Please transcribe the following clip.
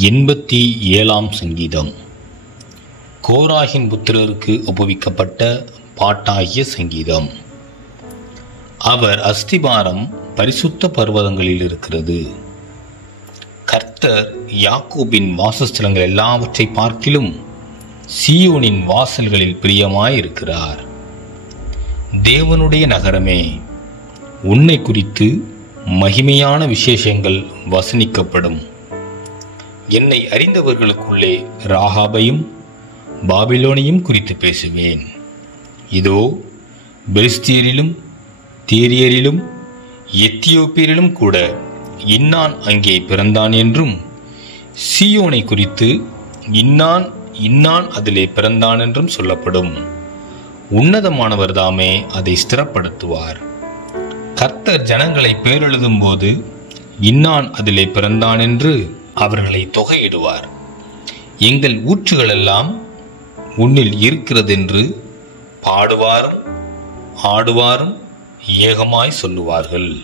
87ஆம் சங்கீதம். கோராகின் புத்திரருக்கு ஒப்புவிக்கப்பட்ட பாட்டாகிய சங்கீதம். அவர் அஸ்திபாரம் பரிசுத்த பர்வதங்களில் இருக்கிறது. கர்த்தர் யாக்கோபின் வாசஸ்தலங்கள் எல்லாவற்றை பார்க்கிலும் சீயோனின் வாசல்களில் பிரியமாயிருக்கிறார். தேவனுடைய நகரமே, உன்னை குறித்து மகிமையான விசேஷங்கள் வசனிக்கப்படும். என்னை அறிந்தவர்களுக்குள்ளே ராகாபையும் பாபிலோனையும் குறித்து பேசுவேன். இதோ, பெலிஸ்தியரிலும் தீரியரிலும் எத்தியோப்பியரிலும் கூட இன்னான் அங்கே பிறந்தான் என்றும், சீயோனை குறித்து இன்னான் இன்னான் அதிலே பிறந்தான் என்றும் சொல்லப்படும். உன்னதமானவர் தாமே அதை ஸ்திரப்படுத்துவார். கர்த்தர் ஜனங்களை பேரெழுதும் போது இன்னான் அதிலே பிறந்தான் என்று அவர்களை தொகையிடுவார். எங்கள் ஊற்றுகளெல்லாம் உன்னில் இருக்கிறதென்று பாடுவாரும் ஆடுவாரும் ஏகமாய் சொல்லுவார்கள்.